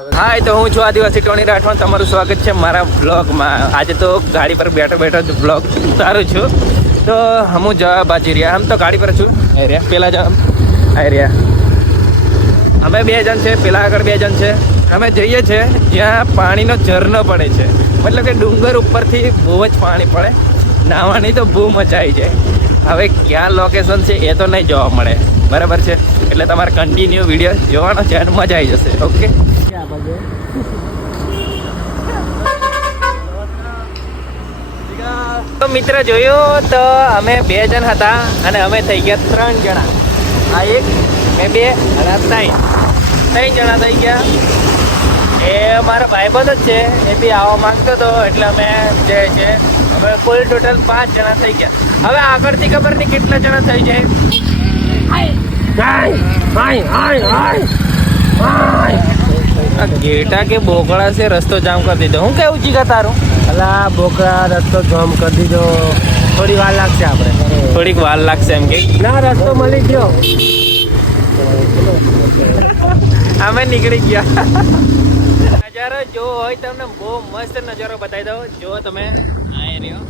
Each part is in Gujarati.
હા, તો હું છું આદિવાસી ટોની રાઠોડ. તમારું સ્વાગત છે મારા બ્લોગમાં. આજે તો ગાડી પર બેઠો બેઠો જ બ્લોગ ઉતારું છું. તો હું જવા બાજી રહ્યા. આમ તો ગાડી પર છું. પેલા જ રહ્યા અમે 2 જણ છે, પેલા આગળ 2 જણ છે. અમે જઈએ છીએ જ્યાં પાણીનો ઝરણો પડે છે, મતલબ કે ડુંગર ઉપરથી બહુ જ પાણી પડે. નાહવાની તો બહુ મજા આવી જાય. હવે ક્યાં લોકેશન છે એ તો નહીં જોવા મળે, બરાબર છે? એટલે તમારે કન્ટિન્યુ વિડીયો જોવાનો છે અને મજા આવી જશે. ઓકે, તો મિત્ર જોયું તો અમે 2 જણ હતા અને અમે થઈ ગયા 3 જણા. આ 1, મેં 2 અને આ 3 જણા થઈ ગયા. એ મારા ભાઈબંધ જ છે, એ બી આવવા માંગતો હતો એટલે અમે જે છે હવે કુલ ટોટલ 5 જણા થઈ ગયા. હવે આગળથી ખબર નહીં કેટલા જણા થઈ જાય. ગેટા કે બોકડા છે રસ્તો જામ કરી દીધો. હું કેવું જીગા તારું? અલા બોકડા રસ્તો જામ કરી દીધો. થોડી વાર લાગશે, આપણે થોડીક વાર લાગશે એમ કે ના, રસ્તો મળી ગયો. અમે નીકળી ગયા. નજારો જો હોય તમને બહુ મસ્ત નજારો બતાવી દઉં. જો તમે આ રહ્યો.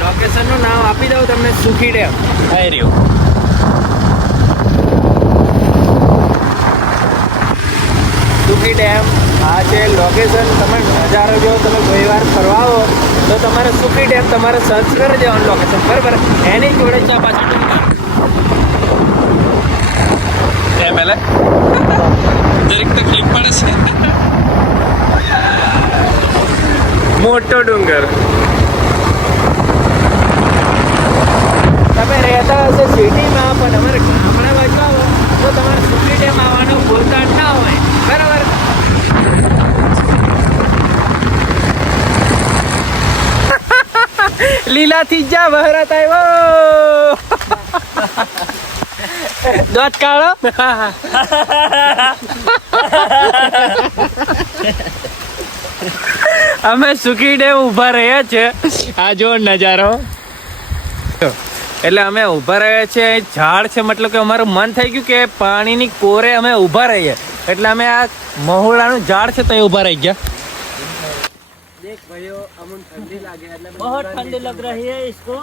લોકેશનનું નામ આપી દઉં તમને. સુખી ડેમ આવી રહ્યો. સુખી ડેમ આ છે લોકેશન. તમે નજારો જો તમે કોઈ વાર ફરવા આવો તો તમારે સુખી ડેમ તમારે સર્ચ કરી દેવાનું લોકેશન, બરાબર? એની જોડે છે પાછળ ડેમ. એટલે દરેક તકલીફ પડે છે. મોટો ડુંગર. તમે રહેતા હશે સિટીમાં, પણ અમારે ગામડા બાજુ આવો તો તમારે સુખી ડેમ આવવાનું ભૂલતા ના હોય, બરાબર? લીલાથી જા બહરાત આવ્યો. દોત કાઢો. અમે સુખી ડેમ ઊભા રહ્યા છે. આ જો નજારો. એટલે અમે ઊભા રહ્યા છીએ. ઝાડ છે, મતલબ કે અમારું મન થઈ ગયું કે પાણીની કોરે અમે ઊભા રહીએ, એટલે અમે આ મહુડાનું ઝાડ છે તો એ ઊભા રહી ગયા. देख भाइयों, अमन ठंडी लागे એટલે बहुत ठंडी लग रही है इसको.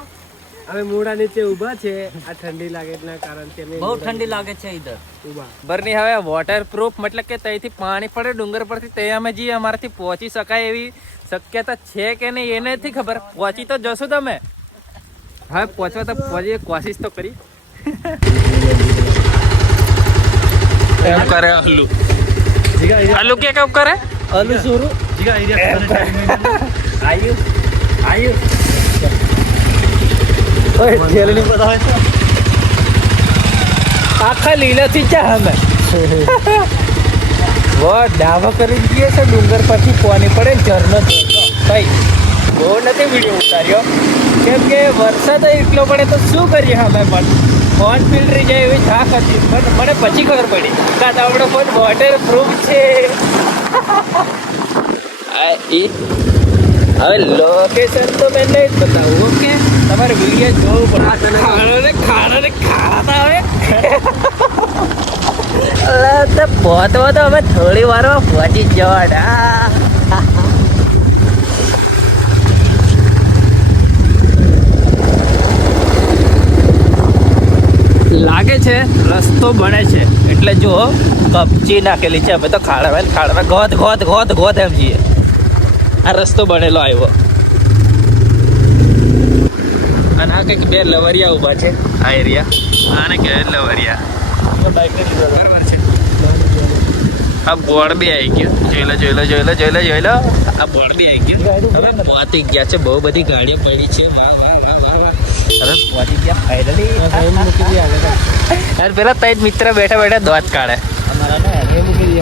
હવે મૂળા નીચે ઊભા છે. આ ઠંડી લાગે એટલા કારણથી અમે बहुत ठंडी लागे છે इधर. ઊભા. બરની હવે વોટરપ્રૂફ, મતલબ કે ત્યાંથી પાણી પડે ડુંગર પરથી, તે અમે જઈએ અમારાથી પહોંચી શકાય એવી શક્યતા છે કે નહીં એ નથી ખબર. પહોંચી તો જશો તમે. હવે પહોંચવા તો પહોંચીએ, કોશિશ તો કરી. એમ કરે આલુ. આલુ કે કેમ કરે? આલુ સોરું આયુ ઓય થેલ નહીં પતા હોય. આખા લીલાથી ચા અમે ડાબા કરી દઈએ છે. ડુંગર પરથી પાણી પડે, ઝરનો ભાઈ બહુ નથી વિડીયો ઉતાર્યો કેમ કે વરસાદ એટલો પડે તો શું કરીએ. અમે પણ ફોન ફિલ્ટરી જાય એવી થાક હતી, પણ મને પછી ખબર પડી કે આપણો ફોન વોટર પ્રૂફ છે. હવે લોકેશન તો મેં નહીં જ બતાવું. ઓકે, તમારે વિડીયો જોવું પડે. ખાડા આવે પહોંચવા તો અમે થોડી વારમાં પહોંચી જવાના. લાગે છે રસ્તો બને છે એટલે જો કપચી નાખેલી છે. અમે તો ખાડામાં ગોત એમ જઈએ. આ રસ્તો બનેલો આવ્યો અને આ કંઈક 2 લવરિયા ઊભા છે. આ એરિયા આને કહેવાય લવરિયા, બરાબર છે? આ બોર્ડ બી આવી ગયો. જોઈ લો. આ બોર્ડ બી આવી ગયો. હવે પહોંચી ગયા છે. બહુ બધી ગાડીઓ પડી છે. વાહ. સરસ પહોંચી ગયા ફાઇનલી. પેલા તઈ મિત્ર બેઠા દોત કાઢે.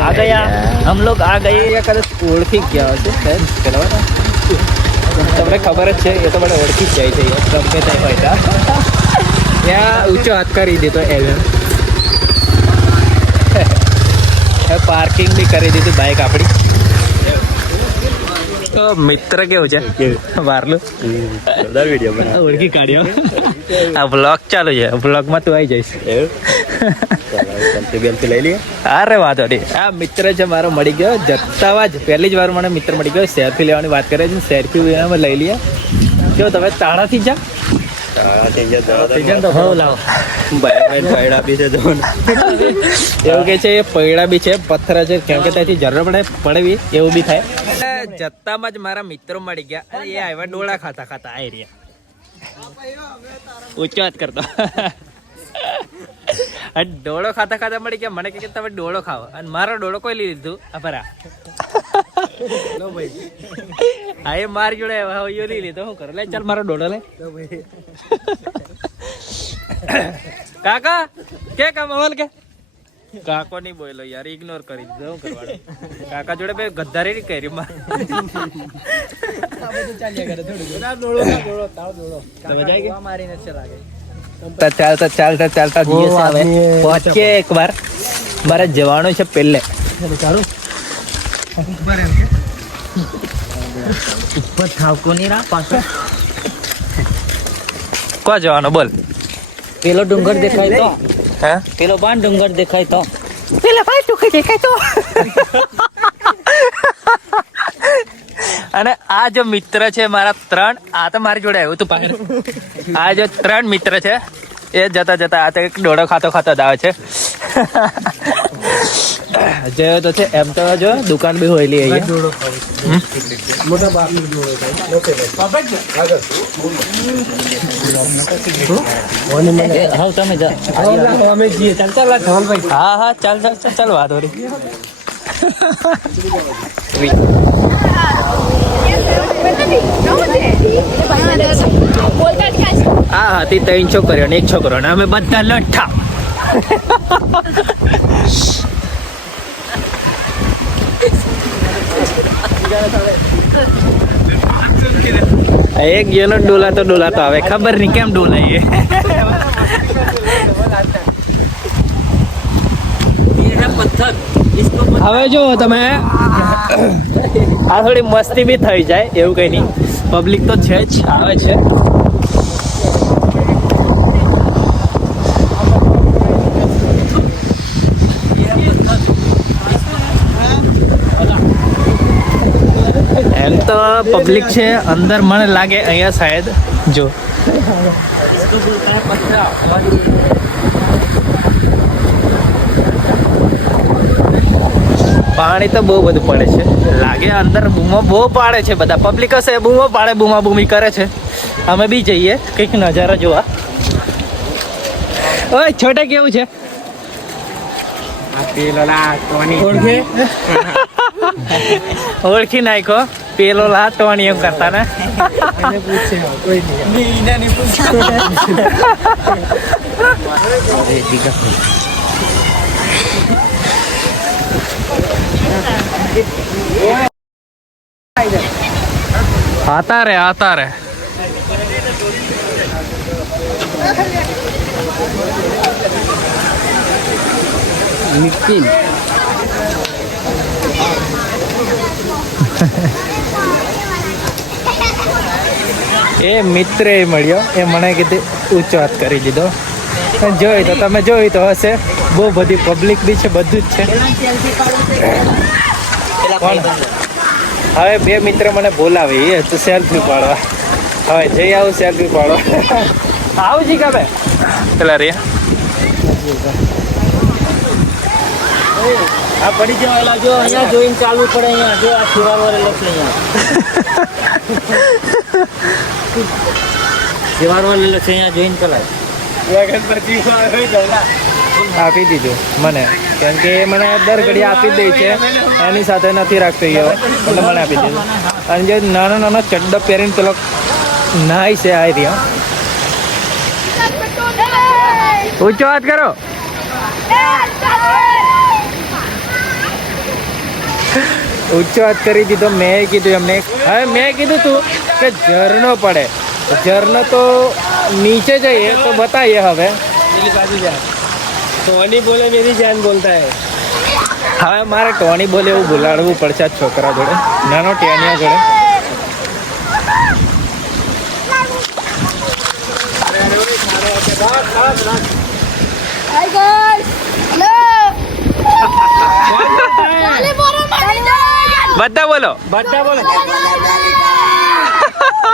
आ गया, हम लोग आ गए. कदाच ओळखी ગયા હશે પેલા. તમને ખબર જ છે, એ તો મને ઓળખી જ જાય છે ગમે ત્યાં હોય. ત્યાં ઊંચો હાથ કરી દીધો એલન પાર્કિંગ બી કરી દીધું બાઇક આપણી. તો મિત્ર કેવું છે વારલું ઓળખી કાઢ્યો. આ બ્લોગ ચાલુ છે, બ્લોગમાં તું આવી જઈશ. અરે વાંધો નહીં. આ મિત્ર છે મારો મળી ગયો જતાવા જ પહેલી જ વાર મને મિત્ર મળી ગયો. સેલ્ફી લેવાની વાત કરે છે, સેલ્ફી એનામાં લઈ લઈએ. કેવું તમે તાળાથી જા એવું કે છે એ પૈડા બી છે, પથ્થર છે, કેમ કે ત્યાંથી જરૂર પડે એવું બી થાય. જતામાં જ મારા મિત્રો મળી ગયા અને એ આવ્યા ડોળા ખાતા ખાતા આ રહ્યા ઊંચો વાત કરતો. ડોળો ખાતા ખાતા મળી ગયા. મને કે તમે ડોળો ખાઓ અને મારો ડોળો કોઈ લઈ લીધું અપરા. હા એ મારી જોડે લઈ લીધો. શું કરો લે ચાલ મારો ડોળો લે. કાકા કે કામ અવલ કે કાકો નહીં બોલો યાર, ઇગ્નોર કરી દીધો. શું કરવાનું કાકા જોડે બે ગદ્દારી નહીં કરી. ચાલતા ચાલતા પહોંચીએ એક વાર. મારે જવાનું છે પહેલે. ઉપર ઠાવકો નહીં રા પાછો. કો જવાનો બોલ. પેલો ડુંગર દેખાય તો, હે પેલો બાન ડુંગર દેખાય તો, પેલા ભાઈ ટુકી દેખાય તો. અને આ જો મિત્ર છે મારા 3, આ તો મારી જોડે આવ્યું તું પાછળ. આ જો 3 મિત્ર છે એ જતા જતા આ તો એક ડોળો ખાતો ખાતો જ આવે છે. જે તો છે એમ તો જો દુકાન બી હોયલી અહીંયા મોટા બાપનું જોડે હાવ તમે જા. અમે જઈએ. ચાલ ચાલ ધવલભાઈ. હા હા ચાલ ચાલ ચાલ ચાલ વાંધો નહીં. આ હતી 3 છોકરીઓ અને 1 છોકરો અને અમે બધા લઠ્ઠા. એક જેનો ડોલાતો આવે ખબર નહીં કેમ ડોલાઈએ. પથ્થર હવે જો તમે આ થોડી મસ્તી બી થઈ જાય એવું કઈ નહીં. પબ્લિક તો છે જ આવે છે. એમ તો પબ્લિક છે અંદર મને લાગે અહીંયા શાયદ જો પાણી તો બહુ બધું પડે છે લાગે. અંદર બૂમો બહુ પાડે છે બધા. પબ્લિક હશે બૂમો પાડે બૂમાબૂમી કરે છે. અમે બી જઈએ કંઈક નજારા જોવા. ઓય છોટે કેવું છે ઓળખી નાખો પેલો લાટવાની એમ કરતા ને. आता रे મિક્સિંગ એ મિત્ર એ મળ્યો એ મને કીધું ઊંચો હાથ કરી દીધો. જોઈ તો તમે જોઈ તો હશે બહુ બધી પબ્લિક બી છે બધું જ છે. હવે 2 મિત્ર મને બોલાવે એ તો સેલ્ફી પાડવા. હવે જઈ આવું સેલ્ફી પાડવા. આવું જી કાબે પેલા રે આ પડી જવા જો અહીંયા જોઈને ચાલવું પડે. અહીંયા જો આ ખીવાર વાળે લખે ખીવાર વાળે લખે અહીંયા જોઈને ચલાય. આપી દીધું મને કેમ કે એ મને દર ઘડી આપી જ દે છે. એની સાથે નથી રાખતો એ એટલે મને આપી દીધું. અને જે નાનો નાનો ચડ્ડો પહેરીને પેલો નાય છે આ રહ્યા. ઊંચો વાત કરો. ઊંચો વાત કરી દીધો. મેં કીધું એમને હવે મેં કીધું તું કે ઝરણો પડે ઝરણા તો નીચે જઈએ તો बताइए હવે मेरी बाजू जा टोनी बोले मेरी जान बोलता है હવે મારે ટોની બોલે એવું બોલાડવું પડશે આ છોકરા જોડે નાનો ટેનિયા જોડે Hi guys. Hello. બધા બોલો बड्डा बोले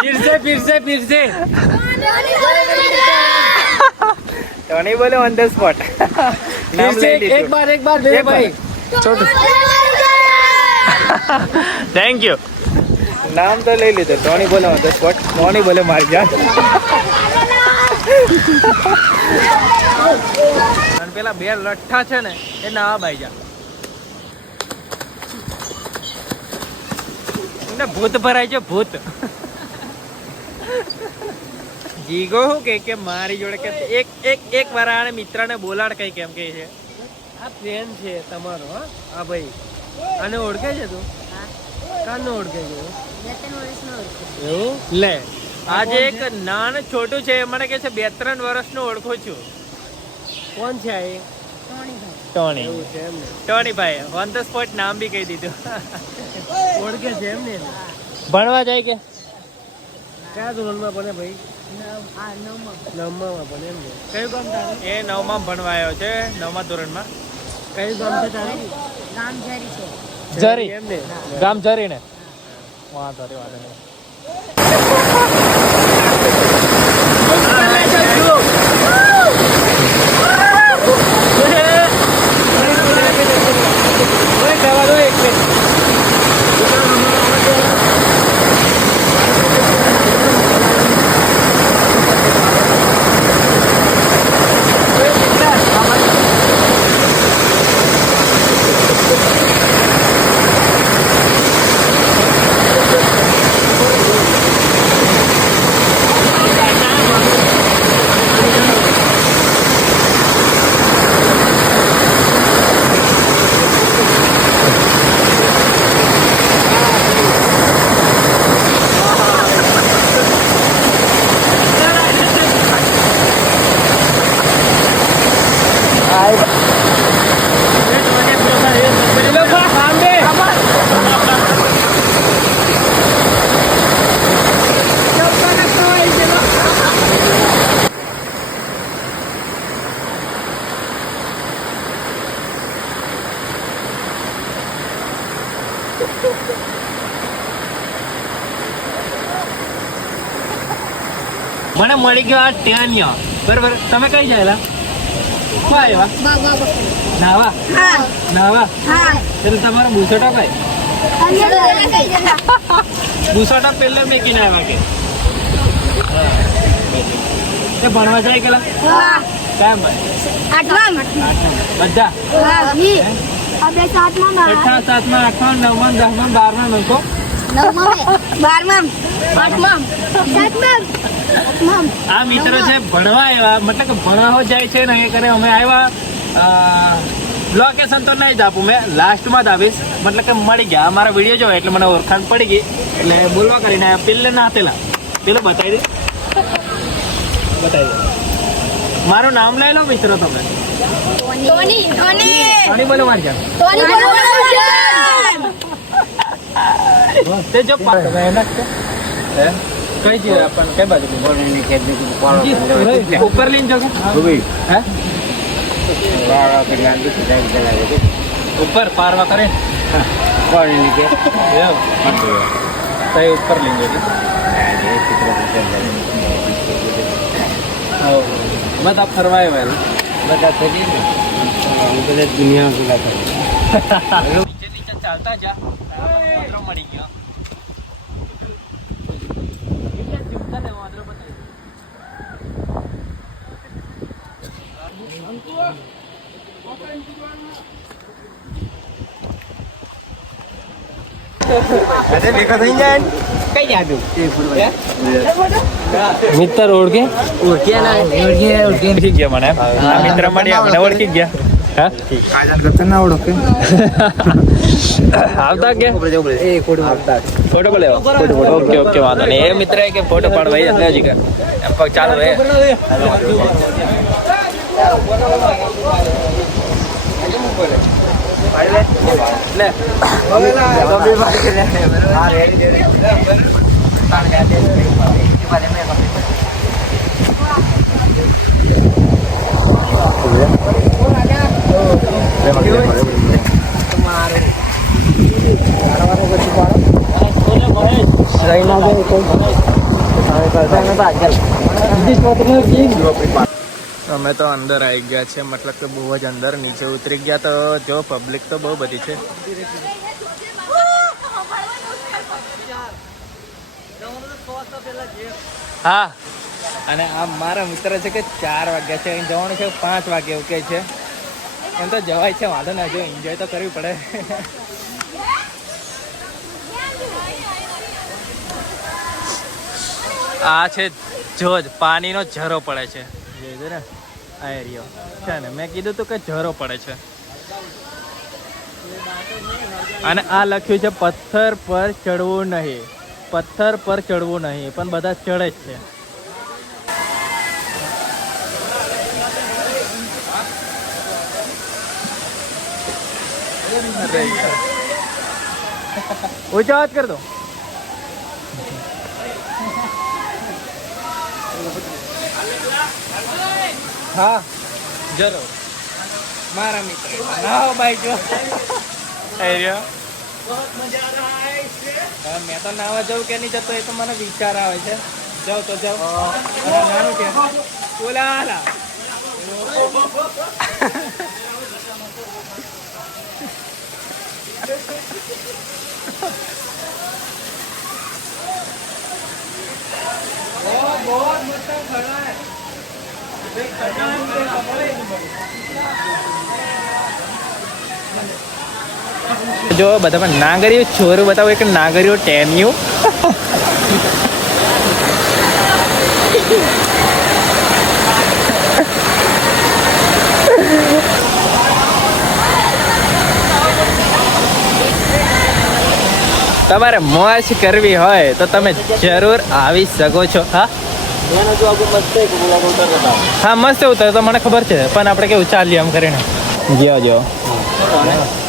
फिर से ટોની બોલે ઓન ધ સ્પોટ નામ લઈ લીધું एक बार दे एक भाई बार। छोटू થેન્ક યુ નામ તો લઈ લીધું ટોની બોલે ઓન ધ સ્પોટ ટોની બોલે મારી જાન અને પેલા બે લઠ્ઠા છે ને એ ના બાઈ જા ને ભૂત ભરાય છે ભૂત જીગો હું કે મારી જોડે કે એક વાર આને મિત્રને બોલાડ કઈ કેમ કે છે આ ફ્રેન્ડ છે તમારો હા ભાઈ આને ઓળખે છે તું કાને ઓળખે છે એવું લે આજે એક નાનું છોટું છે એ મને કે છે 2-3 વર્ષનું ઓળખું છું કોણ છે આ એ ટોની એવું છે એમ ને ટોની ભાઈ ઓન ધ સ્પોટ નામ બી કહી દીધું ઓળખે છે એમ ને એને? ભણવા જાય કે કયા ધોરણમાં ભણે ભાઈ નવમામાં ભણે એમ ને કયું ગામ તારે એ 9માં ભણવા આવ્યો છે 9મા ધોરણમાં કયું ગામ છે તારે જરી એમ ને ગામ જરી ને વાંધો નહીં મને મળી ગયો આ ટેનિયો બરાબર તમે કઈ જાયેલા શું આવ્યા નાવા એટલે તમારો બુસોટા ભાઈ બુસોટા પહેલે મેકીને આવ્યા કે તે ભણવા જાય કેલા કેમ ભાઈ બધા છઠ્ઠા સાતમા આઠમા નવમા દસમા બારમા નંકો આ મિત્રો છે ભણવા આવ્યા મતલબ કે ભણવા જાય છે ને એ કરે અમે આવ્યા લોકેશન તો નહીં જ આપું મેં લાસ્ટમાં જ આપીશ મતલબ કે મળી ગયા અમારા વિડીયો જોયો એટલે મને ઓળખાણ પડી ગઈ એટલે બોલવા કરીને પેલે ના આપેલા પેલું બતાવી દે મારું નામ લઈ લો મિત્રો તમે ટોની બોલો મારી જાન તે જો કઈ છે આપણ કઈ બાજુ ઉપર લઈને જો હે ઉપર પારવા કરે કઈ ઉપર લઈને બધા ફરવા આવ્યા બધા થઈ બધા દુનિયા નીચે નીચે ચાલતા જા મળી ગયો મિત્ર ઓળખે ઓળખી ગયા મને આ મિત્ર મળ્યા મને ઓળખી ગયા હા કાજલ કરતા ના ઓળખે આવતા કે એ કોડ આવતા ફોટો લેવા ઓકે ઓકે વાંધો નહીં એ મિત્ર કે ફોટો પાડવા એટલે હજી કે એમ પગ ચાલુ હે લે અમે તો અંદર આવી ગયા છે મતલબ કે બહુ જ અંદર નીચે ઉતરી ગયા તો જો પબ્લિક તો બહુ બધી છે હા અને આ મારા મિત્ર છે કે 4 વાગ્યા છે અહીં જવાનું છે 5 વાગે એવું કહે છે એમ તો જવાય છે વાંધો ના જો એન્જોય તો કરવી પડે આ છે જોજ પાણીનો ઝરો પડે છે જોઈ ને આ એરિયો છે ને મેં કીધું તું કે ઝરો પડે છે અને આ લખ્યું છે પથ્થર પર ચડવું નહીં પથ્થર પર ચડવું નહીં પણ બધા ચડે જ છે ऊंचा हाथ कर दो हाँ जरूर मारा मित्र ना हो भाई जो मैं तो नावा जाऊँ के नहीं जतो ये तो મને વિચાર આવે છે જાઓ તો જાઓ નાનું કે ઓલા बहुत मस्त खड़ा है जो बता नागरियो छोरू बताओ एक नागरियो टेन्यू તમારે મોજ કરવી હોય તો તમે જરૂર આવી શકો છો હા હા મસ્ત ઉતર તો મને ખબર છે પણ આપણે કેવું ચાલીએ આમ કરીને જ્યો જો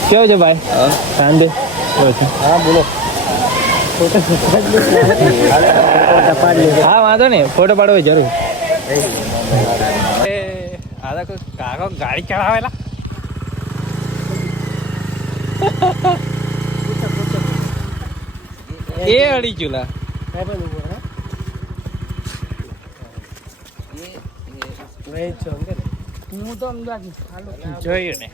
કેવું છે ભાઈ શાંતિ હા બોલો હા વાંધો નહીં ફોટો પાડવો જરૂર આ કોઈ કાકો ગાડી ચડાવેલા એ અડી ચૂલા જોયું ને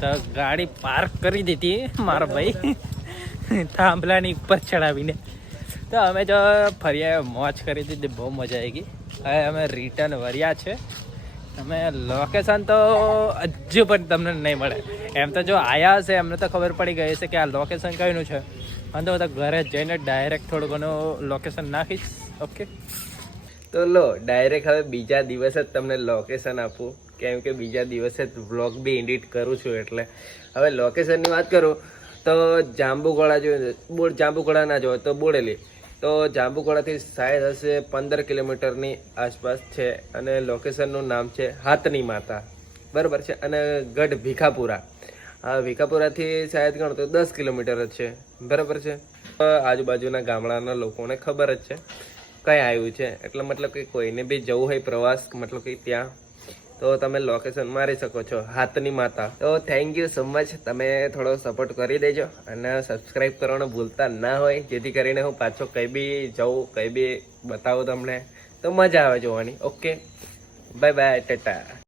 તો ગાડી પાર્ક કરી દીધી મારા ભાઈ થાંભલાની ઉપર ચડાવીને તો અમે જો ફર્યા મોજ કરી દીધી બહુ મજા આવી ગઈ હવે અમે રિટર્ન વર્યા છે તમે લોકેશન તો હજુ પણ તમને નહીં મળે એમ તો જો આવ્યા હશે એમને તો ખબર પડી ગઈ છે કે આ લોકેશન કયું છે અને તો ઘરે જઈને ડાયરેક્ટ થોડું ઘણું લોકેશન નાખીશ ઓકે તો લો ડાયરેક્ટ હવે બીજા દિવસે જ તમને લોકેશન આપું કેમ કે બીજા દિવસે જ વ્લોગ બી એડિટ કરું છું એટલે હવે લોકેશનની વાત કરું તો જાંબુઘોડા જોઈએ જાંબુઘોડા ના જોઈએ તો બોડેલી તો જાંબુઘોડાથી શાયદ હશે 15 કિલોમીટરની આસપાસ છે અને લોકેશનનું નામ છે હાથની માતા બરાબર છે અને ગઢ ભીખાપુરા આ ભીખાપુરાથી શાયદ ગણો તો 10 કિલોમીટર જ છે બરાબર છે આજુબાજુના ગામડાના લોકોને ખબર જ છે કઈ આવ્યું છે એટલે મતલબ કે કોઈને બી જવું હોય પ્રવાસ મતલબ કે ત્યાં તો તમે લોકેશન મારી શકો છો હાથની માતા તો થેન્ક યુ સો મચ તમે થોડો સપોર્ટ કરી દેજો અને સબસ્ક્રાઈબ કરવાનું ભૂલતા ના હોય જેથી કરીને હું પાછો કંઈ બી જવું કંઈ બી બતાવું તમને તો મજા આવે જોવાની ઓકે બાય બાય ટાટા